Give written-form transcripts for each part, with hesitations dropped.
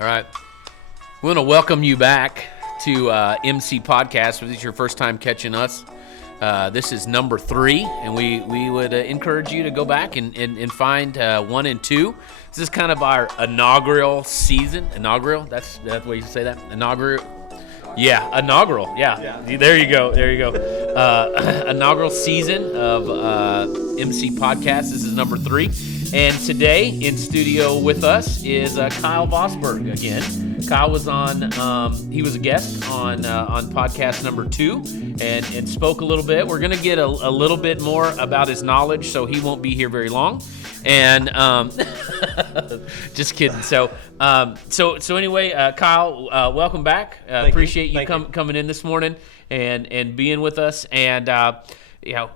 All right. We want to welcome you back to MC Podcast. If this is your first time catching us, this is number 3, and we would encourage you to go back and find 1 and 2. This is kind of our inaugural season. Inaugural? That's the way you say that? Inaugural? Yeah, inaugural. Yeah. There you go. Inaugural season of MC Podcast. This is number 3. And today in studio with us is Kyle Vosburgh again. Kyle was on, he was a guest on podcast number 2 and spoke a little bit. We're going to get a little bit more about his knowledge, so he won't be here very long. And just kidding. So anyway, Kyle, welcome back. Appreciate you coming in this morning and being with us. And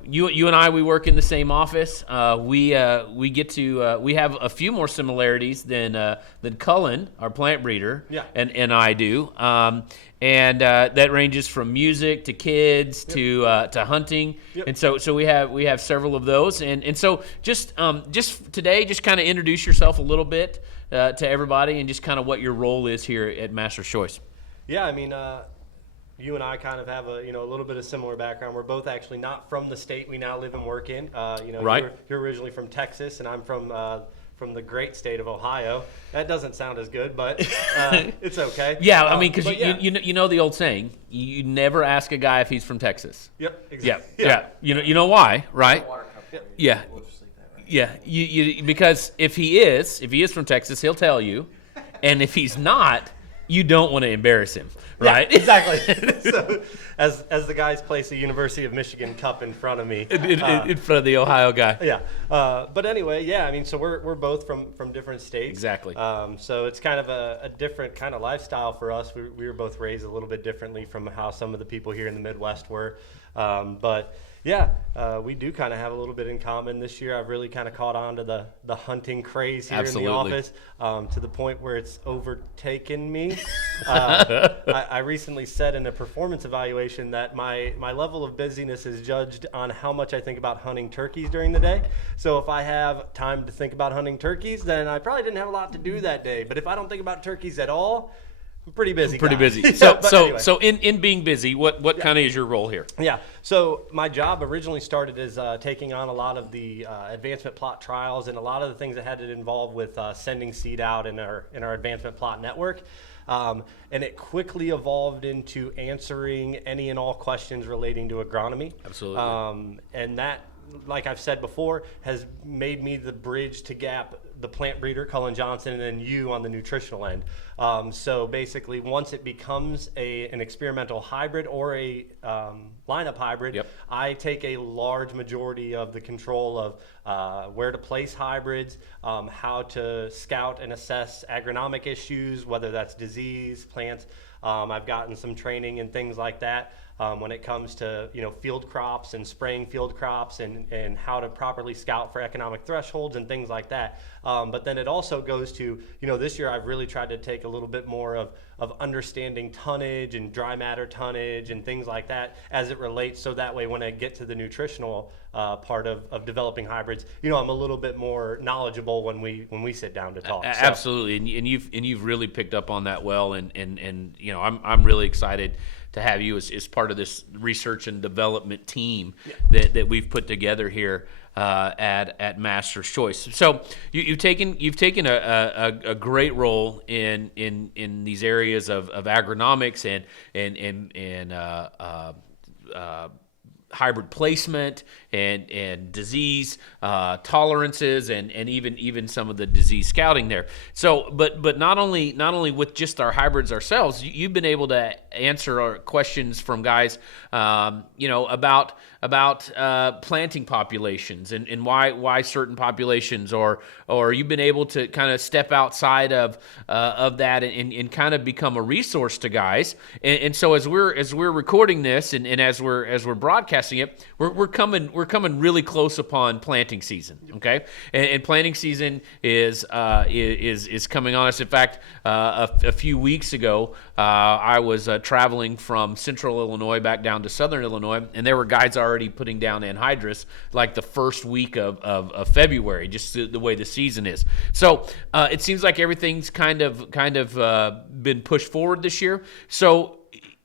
you and I, we work in the same office. We get to we have a few more similarities than Cullen, our plant breeder, and I do. And that ranges from music to kids to hunting. Yep. And so we have several of those. And so just today, just kind of introduce yourself a little bit to everybody and just kind of what your role is here at Master's Choice. Yeah, I mean, you and I kind of have a little bit of similar background. We're both actually not from the state we now live and work in. Right. You're originally from Texas, and I'm from the great state of Ohio. That doesn't sound as good, but it's okay. Yeah, I mean, because you know the old saying, you never ask a guy if he's from Texas. Yep, exactly. Yeah. You know why, right? Yep. Yeah. You because if he is from Texas, he'll tell you, and if he's not, you don't want to embarrass him, right? Yeah, exactly. So, as the guys place the University of Michigan cup in front of me, in front of the Ohio guy. Yeah. But anyway, I mean, so we're both from different states. Exactly. So it's kind of a different kind of lifestyle for us. We were both raised a little bit differently from how some of the people here in the Midwest were. But we do kind of have a little bit in common. This year I've really kind of caught on to the hunting craze here in the office, to the point where it's overtaken me. I recently said in a performance evaluation that my level of busyness is judged on how much I think about hunting turkeys during the day. So if I have time to think about hunting turkeys, then I probably didn't have a lot to do that day. But if I don't think about turkeys at all, I'm pretty busy. So in being busy, what kind of is your role here? Yeah. So my job originally started as taking on a lot of the advancement plot trials and a lot of the things that had to involve with sending seed out in our advancement plot network. And it quickly evolved into answering any and all questions relating to agronomy. Absolutely. And that, like I've said before, has made me the bridge to gap the plant breeder, Cullen Johnson, and then you on the nutritional end. So basically, once it becomes an experimental hybrid or a lineup hybrid, I take a large majority of the control of where to place hybrids, how to scout and assess agronomic issues, whether that's disease, plants. I've gotten some training and things like that. When it comes to field crops and spraying field crops and how to properly scout for economic thresholds and things like that. But then it also goes to, this year I've really tried to take a little bit more of understanding tonnage and dry matter tonnage and things like that as it relates, so that way when I get to the nutritional part of developing hybrids, I'm a little bit more knowledgeable when we sit down to talk. Absolutely, and you've really picked up on that well, and I'm really excited to have you as part of this research and development team that we've put together here at Master's Choice. So you've taken a great role in these areas of agronomics and hybrid placement and disease tolerances and even some of the disease scouting there. So, but not only with just our hybrids ourselves, you've been able to answer our questions from guys, about planting populations and why certain populations, or you've been able to kind of step outside of that and kind of become a resource to guys. And so as we're recording this and as we're broadcasting it, we're coming really close upon planting season. Okay, and planting season is coming on us. In fact, a few weeks ago, I was traveling from central Illinois back down to southern Illinois, and there were guys already already putting down anhydrous like the first week of February, just the way the season is. So it seems like everything's kind of been pushed forward this year. So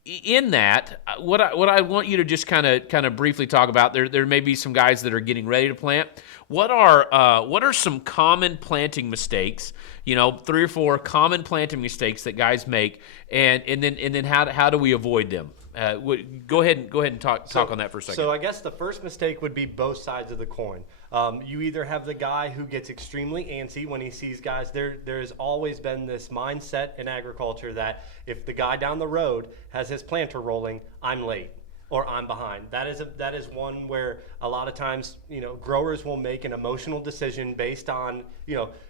in that, what I want you to just kind of briefly talk about, there may be some guys that are getting ready to plant. What are some common planting mistakes? 3 or 4 common planting mistakes that guys make, and then how do we avoid them? Go ahead and talk on that for a second. So I guess the first mistake would be both sides of the coin. You either have the guy who gets extremely antsy when he sees guys. There's always been this mindset in agriculture that if the guy down the road has his planter rolling, I'm late or I'm behind. That is one where a lot of times, growers will make an emotional decision based on,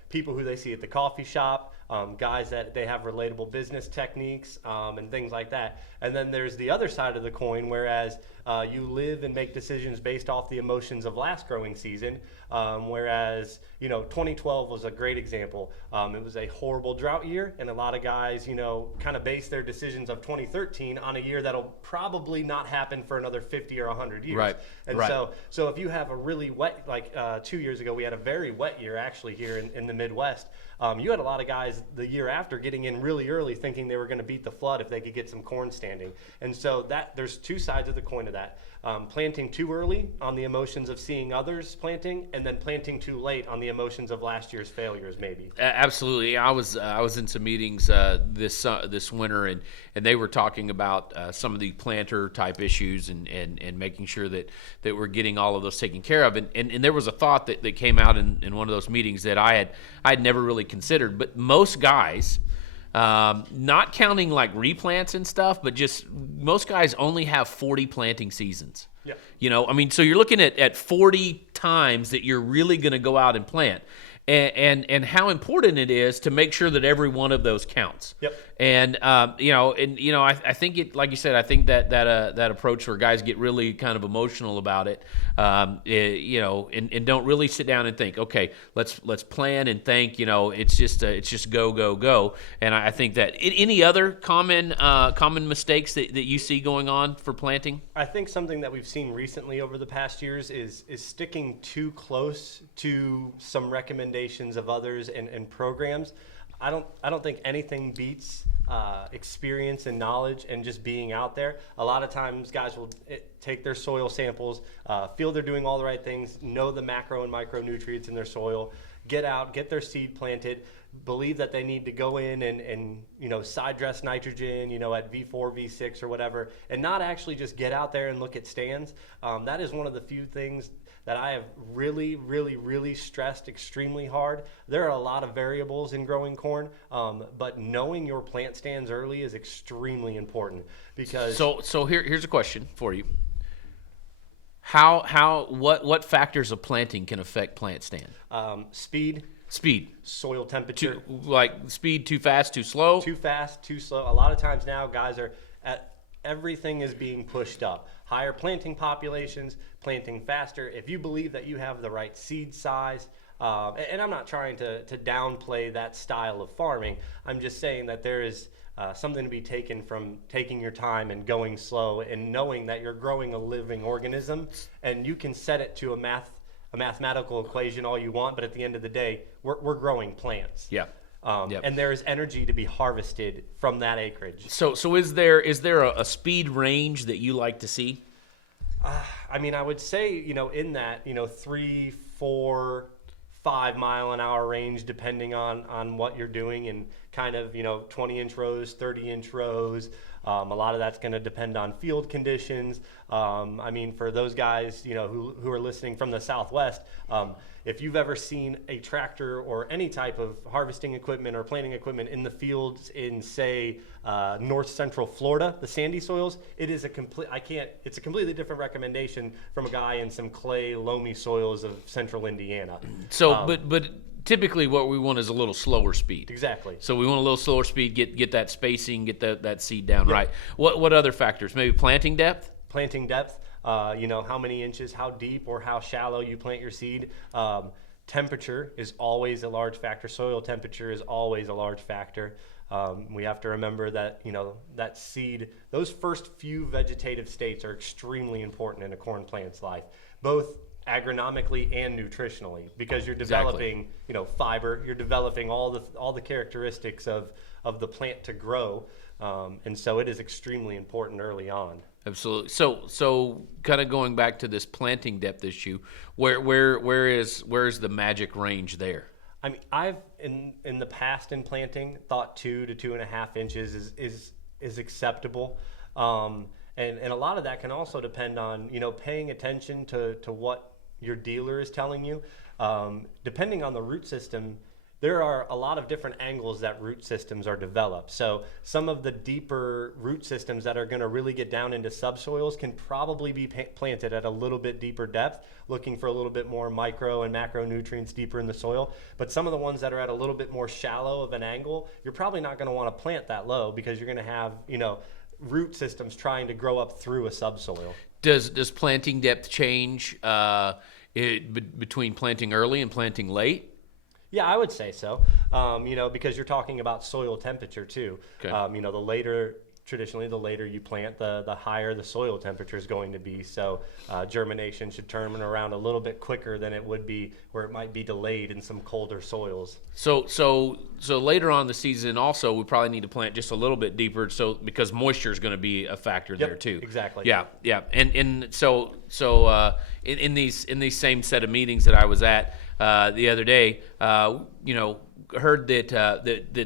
people who they see at the coffee shop, guys that they have relatable business techniques, and things like that. And then there's the other side of the coin, whereas you live and make decisions based off the emotions of last growing season, whereas 2012 was a great example. It was a horrible drought year, and a lot of guys kind of base their decisions of 2013 on a year that'll probably not happen for another 50 or 100 years. Right. And right. So if you have a really wet, like 2 years ago we had a very wet year actually here in the Midwest. You had a lot of guys the year after getting in really early thinking they were going to beat the flood if they could get some corn standing. And so there's 2 sides of the coin of that. Planting too early on the emotions of seeing others planting, and then planting too late on the emotions of last year's failures maybe. Absolutely. I was in some meetings this winter, and they were talking about some of the planter type issues and making sure that we're getting all of those taken care of. And there was a thought that came out in one of those meetings that I had never really considered. But most guys, not counting like replants and stuff, but just most guys only have 40 planting seasons. Yeah. So you're looking at 40 times that you're really going to go out and plant. And how important it is to make sure that every one of those counts. Yep. And I think it, like you said, I think that approach where guys get really kind of emotional about it, and don't really sit down and think, okay, let's plan and think. It's just go. And I think that any other common mistakes that you see going on for planting. I think something that we've seen recently over the past years is sticking too close to some recommendations of others and programs. I don't think anything beats experience and knowledge and just being out there. A lot of times guys will take their soil samples, feel they're doing all the right things, know the macro and micronutrients in their soil, get out, get their seed planted, believe that they need to go in and side dress nitrogen, at V4, V6 or whatever, and not actually just get out there and look at stands. That is one of the few things that I have really, really, really stressed extremely hard. There are a lot of variables in growing corn, but knowing your plant stands early is extremely important because. So here's a question for you. What factors of planting can affect plant stand? Speed. Soil temperature. Speed, too fast, too slow? Too fast, too slow. A lot of times now guys are everything is being pushed up. Higher planting populations, planting faster. If you believe that you have the right seed size, and I'm not trying to downplay that style of farming, I'm just saying that there is something to be taken from taking your time and going slow and knowing that you're growing a living organism, and you can set it to a mathematical equation all you want, but at the end of the day, we're growing plants. Yeah. Yep. And there is energy to be harvested from that acreage. So is there a speed range that you like to see? I would say, in that, 3, 4, 5 mile an hour range, depending on what you're doing, and kind of, 20-inch rows, 30-inch rows. A lot of that's going to depend on field conditions. For those guys, who are listening from the Southwest, if you've ever seen a tractor or any type of harvesting equipment or planting equipment in the fields in, say, north central Florida, the sandy soils, it's a completely different recommendation from a guy in some clay, loamy soils of central Indiana. So, but typically what we want is a little slower speed. Exactly. So we want a little slower speed, get that spacing, get that seed down. Yep. Right. What other factors? Maybe planting depth? Planting depth. How many inches, how deep or how shallow you plant your seed. Temperature is always a large factor. Soil temperature is always a large factor. We have to remember that, that seed, those first few vegetative states are extremely important in a corn plant's life, both agronomically and nutritionally, because you're developing, fiber, you're developing all the characteristics of the plant to grow. And so it is extremely important early on. Absolutely. So kind of going back to this planting depth issue, where is the magic range there? I mean, I've in the past in planting thought 2 to 2.5 inches is acceptable, and a lot of that can also depend on paying attention to what your dealer is telling you. Depending on the root system, there are a lot of different angles that root systems are developed. So some of the deeper root systems that are going to really get down into subsoils can probably be planted at a little bit deeper depth, looking for a little bit more micro and macronutrients deeper in the soil. But some of the ones that are at a little bit more shallow of an angle, you're probably not going to want to plant that low, because you're going to have, root systems trying to grow up through a subsoil. Does planting depth change between planting early and planting late? Yeah, I would say so. Because you're talking about soil temperature too. Okay. Traditionally, the later you plant, the higher the soil temperature is going to be. So germination should turn around a little bit quicker than it would be where it might be delayed in some colder soils. So later on in the season, also we probably need to plant just a little bit deeper, because moisture is going to be a factor there too. Exactly. Yeah, and so in these same set of meetings that I was at the other day, heard that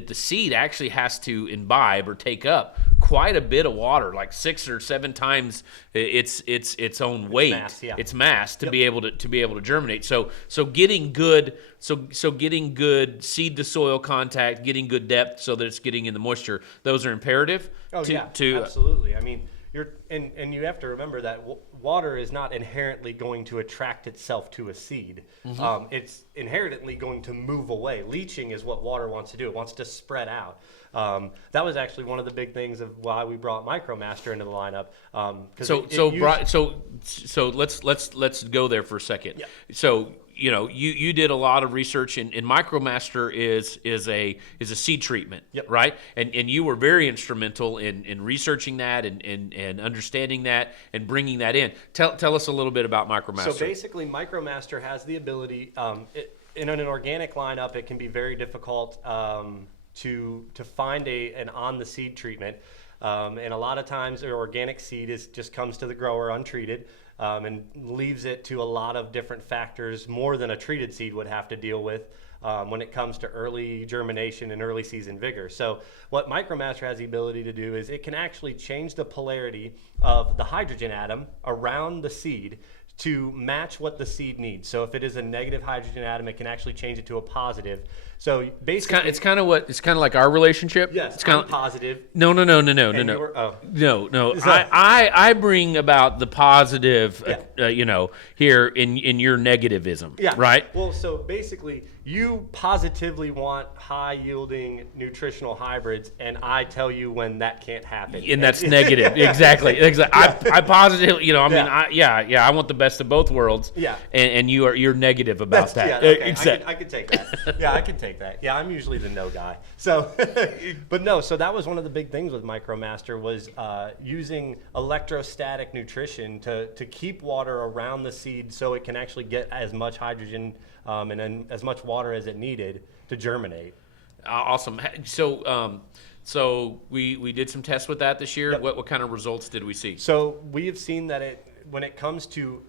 the seed actually has to imbibe or take up quite a bit of water, like 6 or 7 times its own weight, its mass to be able to germinate. So getting good seed to soil contact, getting good depth so that it's getting in the moisture, those are imperative. Absolutely. I mean, you have to remember that water is not inherently going to attract itself to a seed. Mm-hmm. It's inherently going to move away. Leaching is what water wants to do. It wants to spread out. That was actually one of the big things of why we brought MicroMaster into the lineup. So let's go there for a second. Yeah. So you did a lot of research, and MicroMaster is a seed treatment, right? And you were very instrumental in researching that and understanding that and bringing that in. Tell us a little bit about MicroMaster. So basically, MicroMaster has the ability, in an organic lineup, it can be very difficult to find an on-the-seed treatment. And a lot of times, an organic seed just comes to the grower untreated. And leaves it to a lot of different factors, more than a treated seed would have to deal with when it comes to early germination and early season vigor. So what MicroMaster has the ability to do is it can actually change the polarity of the hydrogen atom around the seed to match what the seed needs. So if it is a negative hydrogen atom, it can actually change it to a positive. So basically, it's kind of like our relationship. Yes, it's kind of positive. No. I bring about the positive, here in your negativism. Yeah. Right. Well, so basically, you positively want high-yielding nutritional hybrids, and I tell you when that can't happen. And that's negative. Exactly. I positively, I want the best of both worlds. Yeah. And you're negative about that. Yeah. Okay. I can take that. Yeah, I can take that. Yeah, I'm usually the no guy. So, so that was one of the big things with MicroMaster was using electrostatic nutrition to keep water around the seed so it can actually get as much hydrogen and then as much water as it needed to germinate. Awesome. So we did some tests with that this year. Yep. What kind of results did we see? So we have seen that when it comes to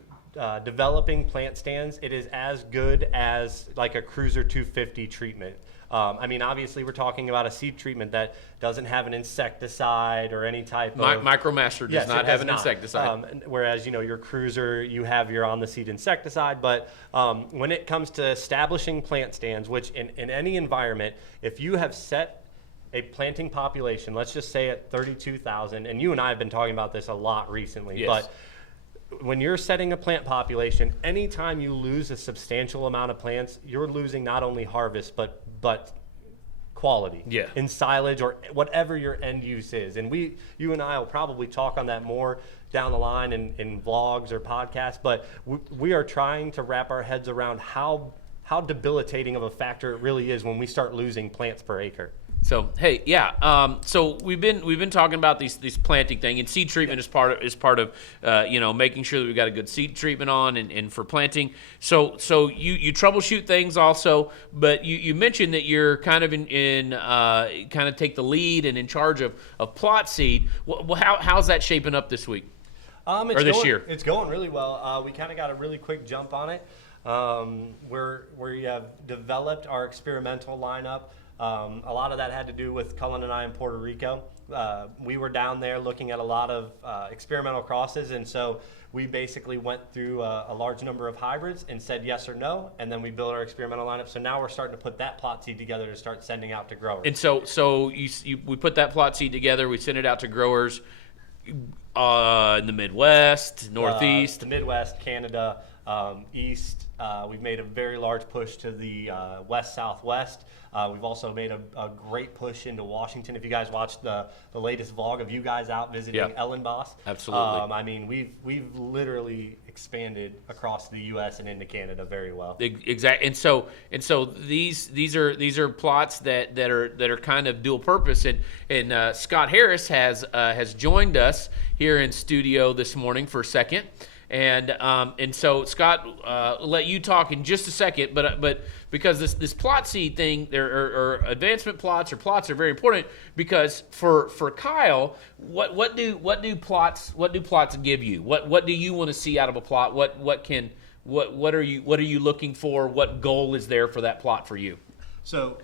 developing plant stands, it is as good as like a Cruiser 250 treatment. Obviously, we're talking about a seed treatment that doesn't have an insecticide or any type of... MicroMaster does not have an insecticide. Whereas, your Cruiser, you have your on-the-seed insecticide. But when it comes to establishing plant stands, which in any environment, if you have set a planting population, let's just say at 32,000, and you and I have been talking about this a lot recently, yes. But when you're setting a plant population, anytime you lose a substantial amount of plants, you're losing not only harvest, but quality in silage or whatever your end use is. And you and I will probably talk on that more down the line in vlogs or podcasts, but we are trying to wrap our heads around how debilitating of a factor it really is when we start losing plants per acre. So hey, yeah. So we've been talking about these planting thing, and seed treatment is part of making sure that we've got a good seed treatment on and for planting. So you troubleshoot things also, but you mentioned that you're kind of in kind of take the lead and in charge of plot seed. Well, how's that shaping up this week? This year? It's going really well. We kind of got a really quick jump on it. We have developed our experimental lineup. A lot of that had to do with Cullen and I in Puerto Rico. We were down there looking at a lot of experimental crosses, and so we basically went through a large number of hybrids and said yes or no, and then we built our experimental lineup. So now we're starting to put that plot seed together to start sending out to growers. And so we put that plot seed together, we send it out to growers in the Midwest, Northeast. The Midwest, Canada, East. We've made a very large push to the West, Southwest. We've also made a great push into Washington. If you guys watched the latest vlog of you guys out visiting Ellenboss. Absolutely. I mean, we've literally expanded across the U.S. and into Canada very well. Exactly. And so these are plots that are kind of dual purpose. And Scott Harris has joined us here in studio this morning for a second. And so Scott, I'll let you talk in just a second, but because this plot seed thing, there are advancement plots or plots are very important because for Kyle, what do plots give you? What do you want to see out of a plot? What are you looking for? What goal is there for that plot for you? So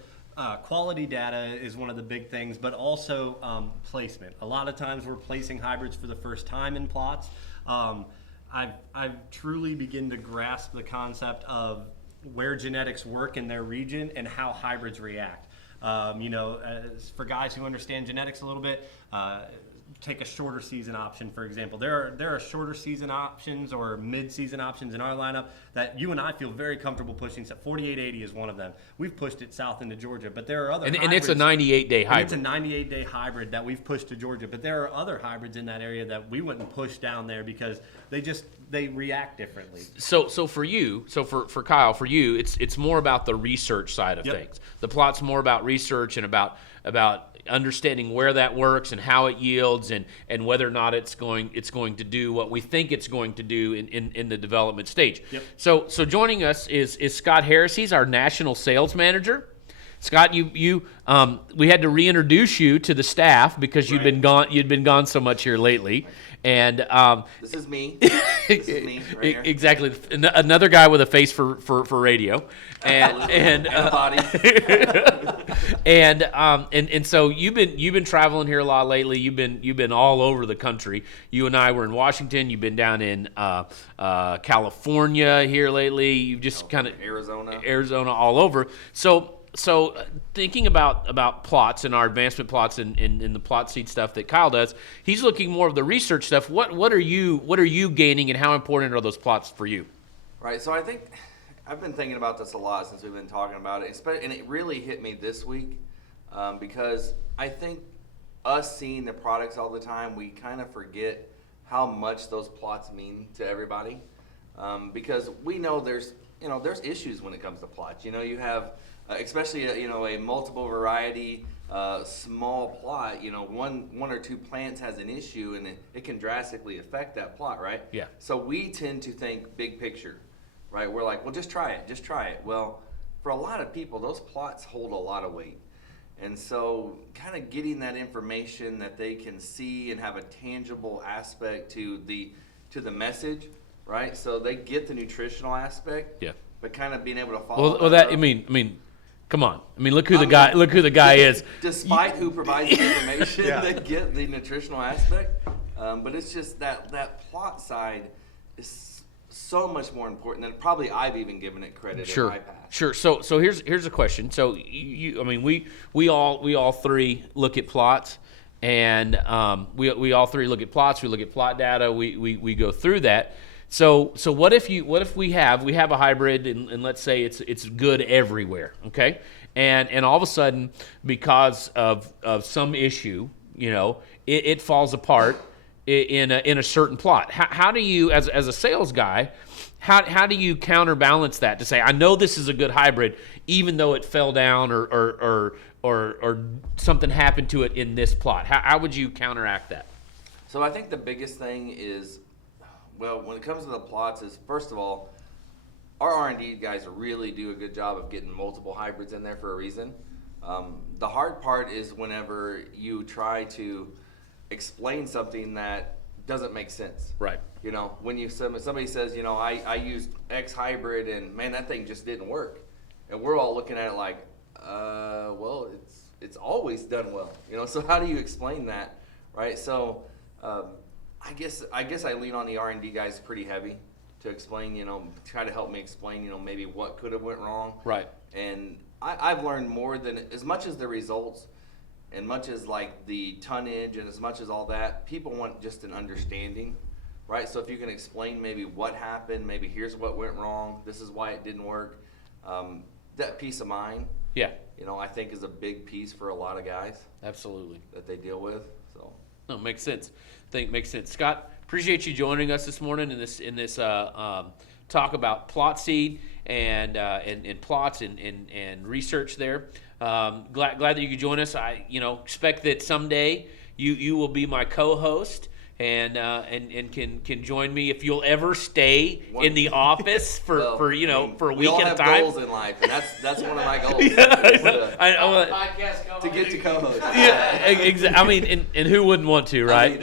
quality data is one of the big things, but also placement. A lot of times we're placing hybrids for the first time in plots. I've truly begun to grasp the concept of where genetics work in their region and how hybrids react. For guys who understand genetics a little bit, take a shorter season option, for example. There are shorter season options or mid-season options in our lineup that you and I feel very comfortable pushing. So 4880 is one of them. We've pushed it south into Georgia, but there are other hybrids. And it's a 98-day hybrid. It's a 98-day hybrid that we've pushed to Georgia, but there are other hybrids in that area that we wouldn't push down there because they react differently. So for you, for Kyle, for you, it's more about the research side of things. The plot's more about research and about understanding where that works and how it yields and whether or not it's going to do what we think it's going to do in the development stage. Yep. So joining us is Scott Harris. He's our national sales manager. Scott, we had to reintroduce you to the staff because you'd been gone so much here lately. And this is me. This is me right here. Exactly. Another guy with a face for radio. And a body. and so you've been traveling here a lot lately. You've been all over the country. You and I were in Washington. You've been down in California here lately. You've just kind of Arizona all over. So thinking about plots and our advancement plots and the plot seed stuff that Kyle does, he's looking more of the research stuff. What are you gaining, and how important are those plots for you? Right. So I think I've been thinking about this a lot since we've been talking about it, and it really hit me this week because I think us seeing the products all the time, we kind of forget how much those plots mean to everybody because we know there's issues when it comes to plots. You have especially a multiple variety small plot, one or two plants has an issue and it can drastically affect that plot, right? Yeah. So we tend to think big picture, right? We're like, well, just try it. Well, for a lot of people, those plots hold a lot of weight. And so kind of getting that information that they can see and have a tangible aspect to the message, right? So they get the nutritional aspect, but kind of being able to follow. Well, that I mean, come on. I mean, look who the guy is. Despite who provides the information, they get the nutritional aspect. But it's just that plot side is so much more important than probably I've even given it credit in my past. Sure. So here's a question. So we all three look at plots, and we all three look at plots. We look at plot data. We go through that. So what if we have a hybrid and let's say it's good everywhere, okay? And all of a sudden, because of some issue, it falls apart in a certain plot. How do you, as a sales guy, how do you counterbalance that to say, I know this is a good hybrid, even though it fell down or or something happened to it in this plot? How would you counteract that? So I think the biggest thing is, well, when it comes to the plots, is first of all, our R&D guys really do a good job of getting multiple hybrids in there for a reason. The hard part is whenever you try to explain something that doesn't make sense. Right. You know, when somebody says, you know, I used X hybrid and man, that thing just didn't work, and we're all looking at it like, well, it's always done well. You know, so how do you explain that, right? So I guess I lean on the R&D guys pretty heavy to explain, you know, try to help me explain, you know, maybe what could have went wrong. Right. And I've learned more than as much as the results, and much as like the tonnage, and as much as all that, people want just an understanding, right? So if you can explain maybe what happened, maybe here's what went wrong, this is why it didn't work, that peace of mind, Yeah. you know, I think is a big piece for a lot of guys Absolutely. that they deal with. So No, makes sense. I think makes sense. Scott, appreciate you joining us this morning in this talk about plot seed and plots and research there. Glad that you could join us. I expect that someday you will be my co-host and can join me if you'll ever stay in the office for a week at a time. We all have goals in life, and that's one of my goals. To get to co-host. Yeah, exactly. I mean, and who wouldn't want to, right?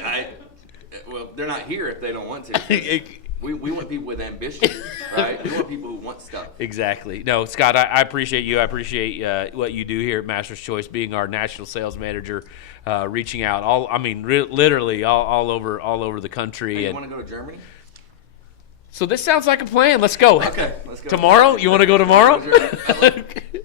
Well, they're not here if they don't want to. We want people with ambition, right? We want people who want stuff. Exactly. No, Scott, I appreciate you. I appreciate what you do here at Master's Choice, being our national sales manager, reaching out literally all over the country. Hey, you want to go to Germany? So this sounds like a plan. Let's go. Okay, let's go. Tomorrow? You want to go tomorrow?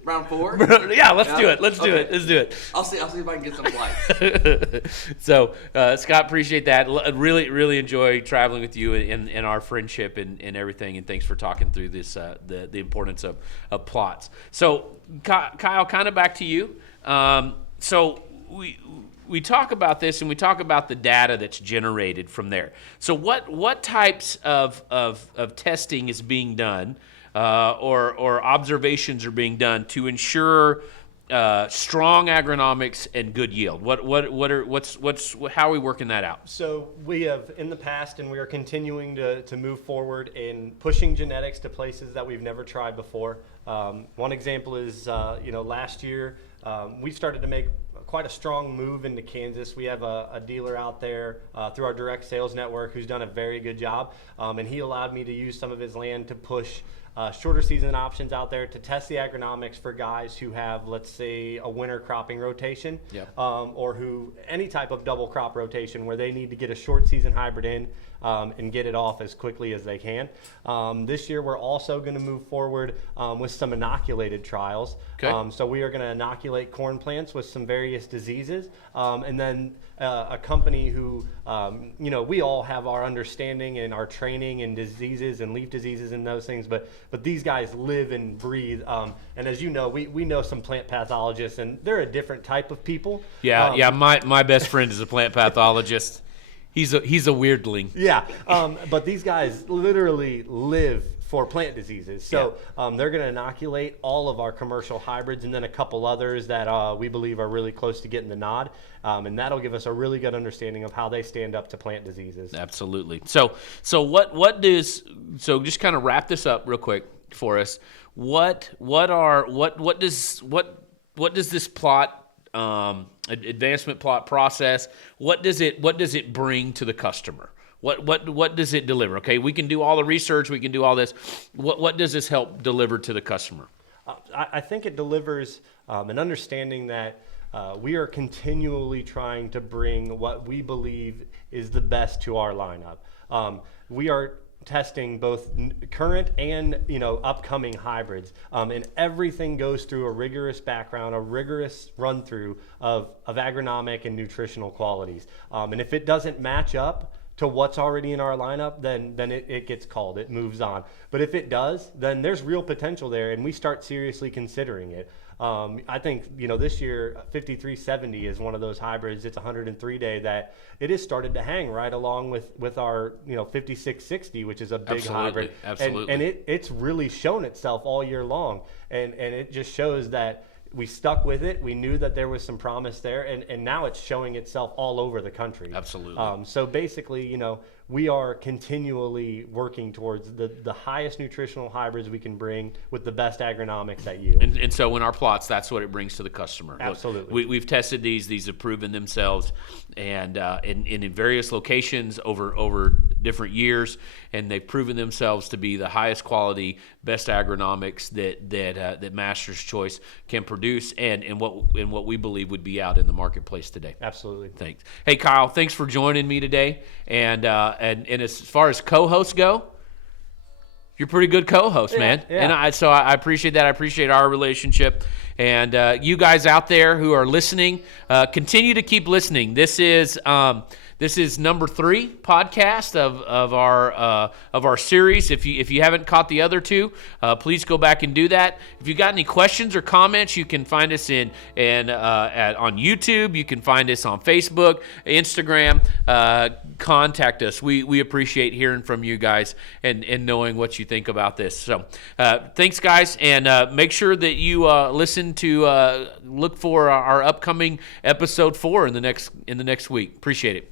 Round 4? Yeah, let's do it. Let's do it. I'll see if I can get some flights. So, Scott, appreciate that. Really, really enjoy traveling with you and our friendship and everything. And thanks for talking through this, the importance of plots. So, Kyle, kind of back to you. So we talk about this, and we talk about the data that's generated from there. So what types of testing is being done, or observations are being done to ensure strong agronomics and good yield? How are we working that out? So we have in the past, and we are continuing to move forward in pushing genetics to places that we've never tried before. One example is last year we started to make quite a strong move into Kansas. We have a dealer out there through our direct sales network who's done a very good job, and he allowed me to use some of his land to push shorter season options out there to test the agronomics for guys who have, let's say, a winter cropping rotation, or who any type of double crop rotation where they need to get a short season hybrid in and get it off as quickly as they can. This year we're also going to move forward with some inoculated trials. Okay. So we are going to inoculate corn plants with some various diseases, and then a company who, we all have our understanding and our training in diseases and leaf diseases and those things, but these guys live and breathe. And as you know, we know some plant pathologists, and they're a different type of people. Yeah. My best friend is a plant pathologist. He's a weirdling. Yeah, but these guys literally live for plant diseases. So they're going to inoculate all of our commercial hybrids and then a couple others that we believe are really close to getting the nod. And that'll give us a really good understanding of how they stand up to plant diseases. Absolutely. So just kind of wrap this up real quick for us. What does this plot advancement plot process, what does it bring to the customer? What does it deliver? Okay, we can do all the research, we can do all this. What does this help deliver to the customer? I think it delivers an understanding that we are continually trying to bring what we believe is the best to our lineup. We are testing both current and upcoming hybrids, and everything goes through a rigorous background, a rigorous run through of agronomic and nutritional qualities. And if it doesn't match up to what's already in our lineup, then it gets called, it moves on. But if it does, then there's real potential there, and we start seriously considering it. I think this year 5370 is one of those hybrids. It's 103 day that it has started to hang right along with our 5660, which is a big hybrid. Absolutely. And it's really shown itself all year long, and it just shows that we stuck with it. We knew that there was some promise there, and now it's showing itself all over the country. Absolutely. So basically, we are continually working towards the highest nutritional hybrids we can bring with the best agronomics at yield. And so in our plots, that's what it brings to the customer. Absolutely. Look, we've tested these have proven themselves, and in various locations over different years, and they've proven themselves to be the highest quality, best agronomics that Master's Choice can produce, and what we believe would be out in the marketplace today. Absolutely. Thanks. Hey, Kyle, thanks for joining me today. And as far as co-hosts go, you're a pretty good co-host, man. Yeah. And so I appreciate that. I appreciate our relationship. And you guys out there who are listening, continue to keep listening. This is number 3 podcast of our series. If you haven't caught the other 2, please go back and do that. If you got any questions or comments, you can find us on YouTube. You can find us on Facebook, Instagram. Contact us. We appreciate hearing from you guys and knowing what you think about this. So thanks, guys, and make sure that you listen to look for our upcoming episode 4 in the next week. Appreciate it.